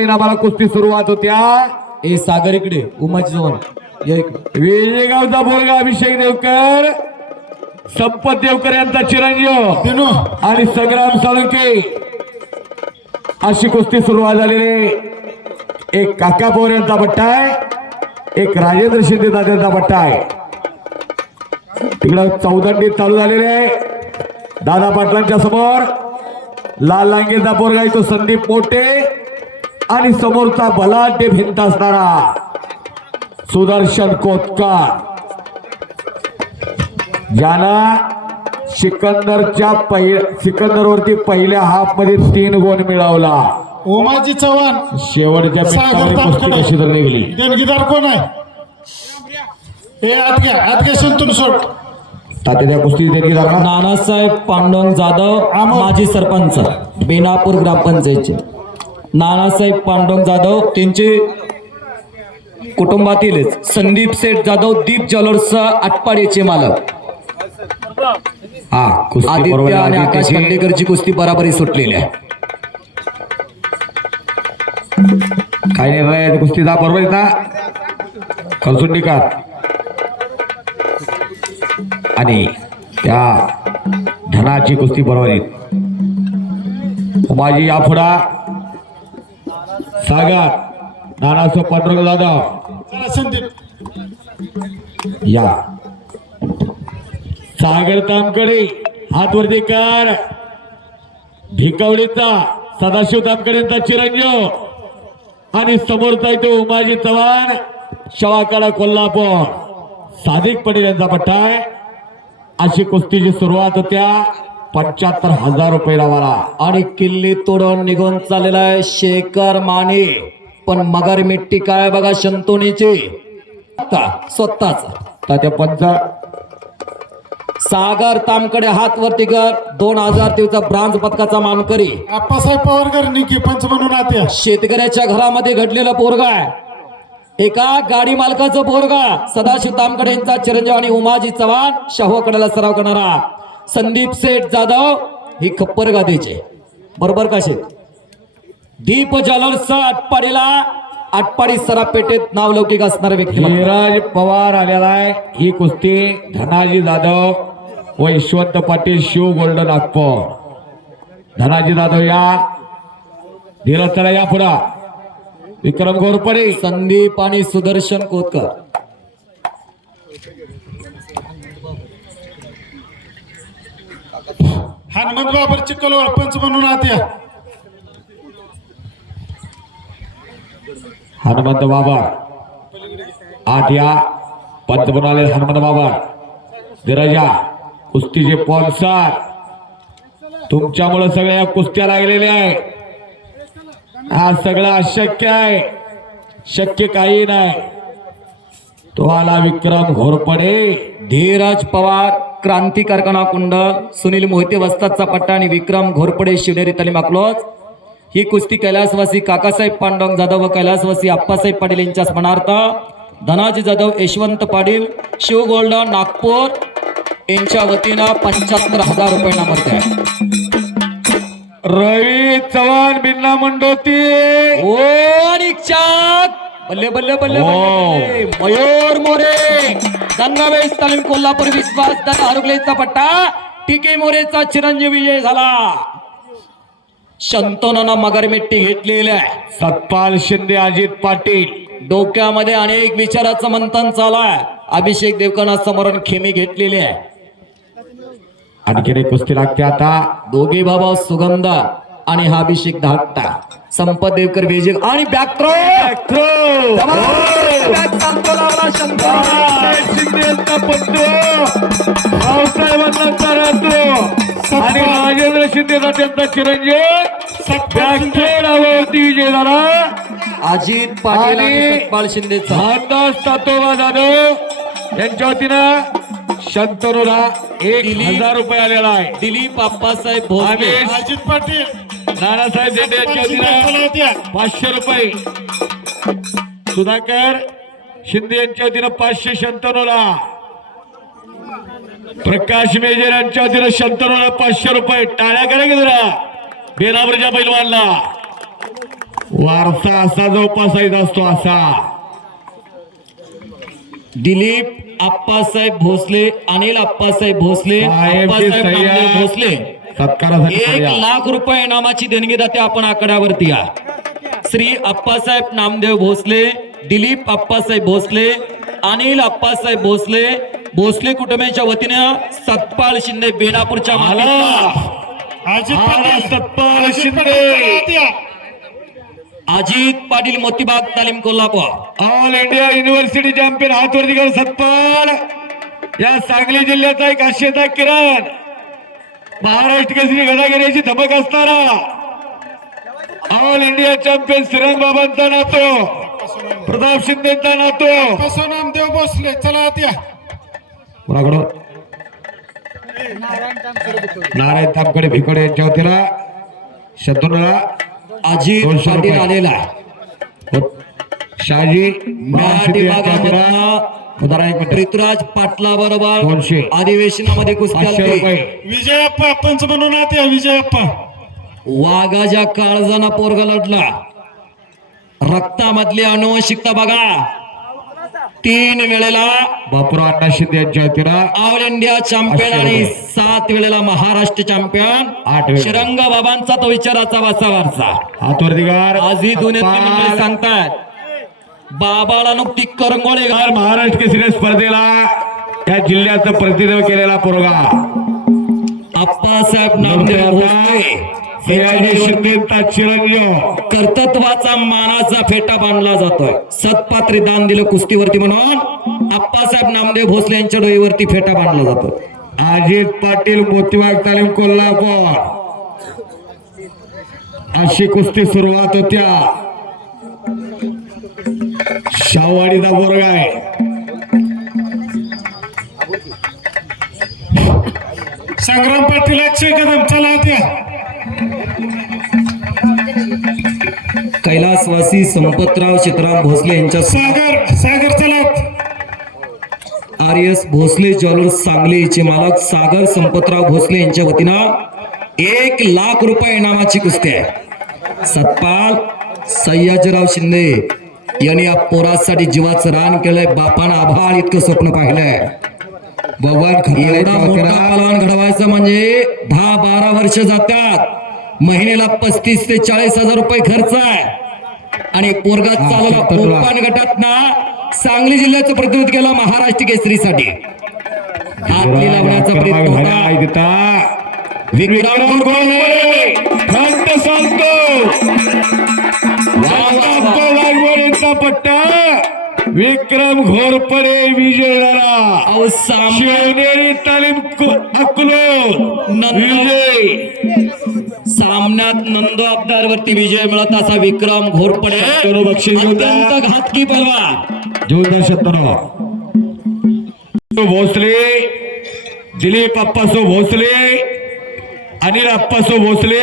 आम्हाला कुस्ती सुरुवात होत्या. ए सागर इकडे उमाची जवळ या इकडे. वेजेगावचा बोरगा अभिषेक देवकर, संपत देवकर यांचा चिरंजीव आणि संग्राम साळुंके अशी कुस्ती सुरुवात झालेली. एक काका पवार यांचा पट्टा आहे, एक राजेंद्र शिंदे दादांचा पट्टा आहे. तिकडं चौदंडी चालू झालेले आहे. दादा पाटलांच्या समोर लाल लांगेचा पोरगा आहे तो संदीप मोठे आणि समोरचा बलाढ्य भिंत असणारा सुदर्शन कोतकर, ज्याला सिकंदरवरती पहिल्या हाफ मध्ये 3 गुण मिळवला. उमाजी चव्हाण शेवटच्या मिनिटामध्ये कुस्ती कशी तर निघली. देणगीदार कोण आहे? हे आत घ्या संतून सोड. तात्या कुस्ती देणगीदार का? नानासाहेब पांडुरंग जाधव माजी सरपंच बेनापूर ग्रामपंचायतचे. नानासाहेब पांडुरंग जाधव त्यांचे कुटुंबातीलच संदीप सेठ जाधव दीप ज्वेलर्स आटपाडीचे मालक. आदित्य आणि आकाश खांडेकरची कुस्ती बराबरी सुटलेली आहे. काय निर्णय कुस्तीचा बरोबर येता खरसुंडीकर आणि त्या धनाची कुस्ती बरोबर येत. उमाजी यापुढा सागर नानासाहेब पांडुरंग जाधव संदीप या सागर तामकडे हातवरती कर. भिकवडीचा सदाशिव तामकडेंचा चिरंजीव आणि समोरचा तो उमाजी चव्हाण शवाकडा कोल्हापूर सादिक पटेल यांचा पट्टा आहे. अशी कुस्तीची सुरुवात होत्या. 75,000 रुपये लावाला आणि किल्ली तोडून निघून चाललेला आहे शेखर माने. पण मगर मिट्टी काय बघा शंतोनीची स्वतःच तात्या पंच सागर तामकडे हात वरती कर. 2000 तेवचा ब्रांज पदकाचा मानकरी आप्पासाहेब पवारकर निकी पंच म्हणून आत्या. शेतकऱ्याच्या घरामध्ये घडलेला पोरगा आहे. एका गाडी मालकाचं पोरगा सदाशिव तामकडे यांचा चिरंजीव आणि उमाजी चव्हाण शाहूकडेला सराव करणारा संदीप सेठ जाधव ही खप्पर गादीचे बरोबर का शेत. दीप ज्वेलर्स आटपाडी सरापेठेत नावलौकिक असणारा व्यक्ती धीरज पवार आलेला आहे. ही कुस्ती धनाजी जाधव व यशवंत पाटील शिव गोल्ड नागपूर. धनाजी जाधव या, धीरज चला या पुढा. विक्रम घोरपडे संदीप आणि सुदर्शन कोतकर. हनुमंत बाबर चिकलवाळ पंच म्हणून आत्या. हनुमंत बाबर आत या. पंच बनून आले हनुमंत बाबर. धीरजा कुस्तीचे स्पॉन्सर तुमच्यामुळे सगळ्या कुस्त्या लागलेल्या आहे. हा सगळं अशक्य आहे, शक्य काही नाही. तो आला विक्रम घोरपडे. धीरज पवार क्रांती कारखाना कुंडल सुनील मोहिते वस्तादचा पट्टा आणि विक्रम घोरपडे शिवनेरी तालीम अकलोज. ही कुस्ती कैलासवासी काकासाहेब पांडुरंग जाधव व कैलासवासी आप्पासाहेब पाटील यांच्या स्मरणार्थ धनाजी जाधव यशवंत पाटील शिव गोल्ड नागपूर यांच्या वतीनं 75,000 रुपये नामर्थ आहे. रवी चव्हाण बिन्ना मंडोती ओ आणि चाक बल्ले बल्ले बल्ले बल्ले. मयूर मोरे गंगावेश तालीम कोल्हापूर विश्वास दादा आरुगलेचा पट्टा टीके मोरेचा चिरंजीव विजय झाला. शंतनूनं मगरमिट्टी घेतलेली आहे. सतपाल शिंदे अजित पाटील डोक्यामध्ये अनेक विचाराचं मंथन चालू आहे. अभिषेक देवकरांना समोरून खेमी घेतलेली आहे. आणखीन एक कुस्ती लागते आता. दोघे बाबा सुगंधा आणि हा अभिषेक धाकटा संपत देवकर वेजे आणि बॅक थ्रो आणि राजेंद्र शिंदे त्यांचा चिरंजीव बॅकवरती विजय झाला. अजित पाटील आणि सतपाल शिंदेचा भानदास तातोबा जाधव यांच्या वतीनं शंतनूला 1,000 रुपये आलेला आहे. दिलीप आप्पासाहेब भोसले अजित पाटील नानासाहेब देंडे यांच्या वतीनं 500 रुपये. सुधाकर शिंदे यांच्या वतीनं 500 शंतनूला. प्रकाश मेजर यांच्या वतीनं शंतनूला 500 रुपये. टाळ्या करा की जरा बेनावरच्या पैलवानला. वारसा असा जोपासायचा असतो असा. दिलीप आप्पासाहेब भोसले, अनिल आप्पासाहेब भोसले, साहेबची आप्पासाहेब सह्या. नामदेव भोसले, सत्कारासाठी 1 सह्या. लाख रुपये इनामाची देणगी दाते आपण आकड्यावरती या. श्री आप्पासाहेब नामदेव भोसले, दिलीप आप्पासाहेब भोसले, अनिल आप्पासाहेब भोसले, भोसले कुटुंबाच्या वतीनं सतपाल शिंदे बेनापूरच्या आला मालकाला, अजित आला पाटील सत्पाल अजित शिंदे. पाटील चला या. अजित पाटील मोतीबाग तालीम Kolhapur. All India university champion हातवरती करून सत्पाल या सांगली जिल्ह्याचा एक आशेचा किरण, महाराष्ट्र केसरी गदागिरीची धमक असणारा ऑल इंडिया चॅम्पियन श्रीरंग बाबांचा नातो, प्रताप शिंदेचा नातो. बसो नामदेव भोसले चला आत या. कोणाकडं? नारायण तामकडे भिकडे यांच्या वतीला शत्रुला अजित 200 पाटील रुपये. आलेला शहाजी मराठी भागामधनं पृथ्वीराज पाटला बरोबर 200. अधिवेशनामध्ये कुस्ती 500 आलती. रुपये. विजयप्पा पंच म्हणून आत या. विजयप्पा वाघाच्या काळजाना पोरगा लढला. रक्तामधली अनुवंशिकता बघा. 3 वेळेला बापूराव अण्णा शिंदे यांच्या वतीला ऑल इंडिया चॅम्पियन 500 आणि रुपये. 7 वेळेला महाराष्ट्र चॅम्पियन 8 वेळेला. श्रीरंग बाबांचा तो विचाराचा वारसा. हातवर्दीगार आजही दोन्ही मंडळी सांगतात बाबाला नुकती करंगोळे घाल. महाराष्ट्र केसरी स्पर्धेला या जिल्ह्याचं प्रतिनिधित्व केलेला पोरगा आप्पासाहेब नामदेव भोसले सयाजी शिंदेचा चिरंजीव. कर्तृत्वाचा मानाचा फेटा बांधला जातोय. सत्पात्री दान दिलं कुस्तीवरती म्हणून आप्पासाहेब नामदेव भोसले यांच्या डोईवरती फेटा बांधला जातो. अजित पाटील मोतीबाग तालीम कोल्हापूर. अशी कुस्ती सुरुवात होत्या. शाहवाडीचा पोरगा आहे. संग्राम पाटील 100 कदम चला आत या. कैलासवासी संपतराव सीताराम भोसले यांच्या सागर सागर चला आत. आर.एस. भोसले ज्वेलर्स सांगलीचे मालक सागर संपतराव भोसले यांच्या वतीनं 1 लाख रुपये इनामाची कुस्ती आहे. सतपाल सयाजीराव शिंदे यांनी या पोरासाठी जीवाचं रान केलंय. बापानं आभाळ इतकं स्वप्न पाहिलंय. भगवान एवढा मोठा पलवान घडवायचं म्हणजे 10-12 वर्ष जातात. महिन्याला 35 ते 40 हजार रुपये खर्च आहे. आणि पोरगा चालवला कोकण गटात ना सांगली जिल्ह्याचं प्रतिनिधित्व केलं महाराष्ट्र केसरीसाठी. हातली लावण्याचा प्रयत्न होता. विक्रम घोरपडे खंत सांगतो लागवडीचा पट्टा विक्रम घोरपडे विजय झाला. शिवनेरी तालीम अकलूज विजय. सामन्यात नंदो अब्दार वरती विजय मिळत असा विक्रम घोरपडे बक्षीस घेऊन जा. अत्यंत घातकी पलवान. जोरदार शतनो. भोसले, दिलीप अप्पासो भोसले, अनिल अप्पासो भोसले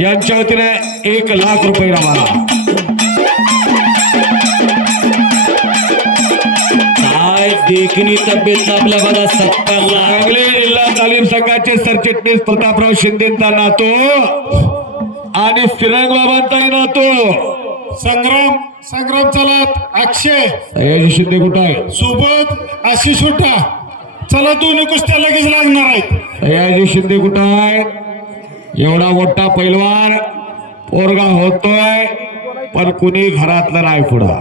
यांच्या वतीने 1 लाख रुपये रवाना. काय देखणी तब्येत आपल्या बघा सत्कारला. सांगली जिल्हा तालीम संघाचे सरचिटणीस प्रतापराव शिंदेचा नातो आणि श्रीरंग बाबांचाही नातो. संग्राम चला आत. 100 सयाजी शिंदे कुठं आहे? सोबत आशिष उठा. चला दोन्ही कुस्त्या लगेच लागणार आहेत. सयाजी शिंदे कुठं आहे? एवढा मोठा पैलवान पोरगा होतोय पण कुणी घरातलं नाही पुढं.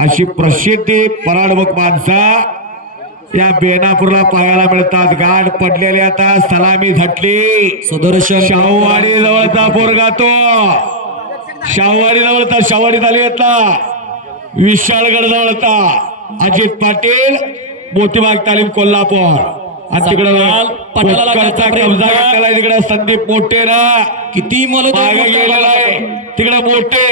अशी प्रसिद्धी पराडमुख माणसा या बेनापूरला पाहायला मिळतात. गाठ पडलेली आता सलामी झटली. सुदर्शन शाहूवाडी जवळचा पोरगा तो. शाहूवाडी जवळचा शाहूवाडी तालुक्यातला विशाळगड जवळचा अजित पाटील मोतीबाग तालीम कोल्हापूर. आणि तिकडे कब्जा केलाय तिकडे संदीप मोठे ना किती मला मागे गेलेला आहे. तिकडे मोठे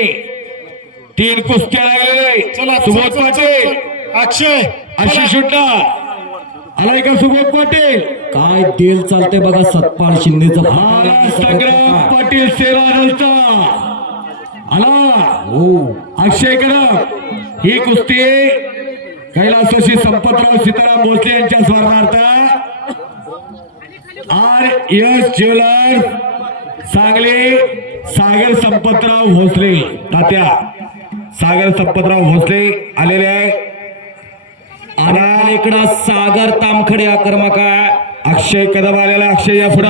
3 कुस्त्या लागलेले. चला सुबोध पाटील 100 अशी सुटला आलाय का सुबोध पाटील? काय देल चालते बघा सतपाल शिंदेचा. संग्राम पाटील सेवादलचा आला. हो अक्षय कदम. ही कुस्ती कैलासवासी संपतराव सीताराम भोसले यांच्या स्मरणार्थ आर.एस. ज्वेलर्स सांगली सागर संपतराव भोसले तात्या सागर संपतराव भोसले आलेले आहे आणि इकडं सागर तामखडे आक्रमक आहे. अक्षय कदम आलेला अक्षय या पुढे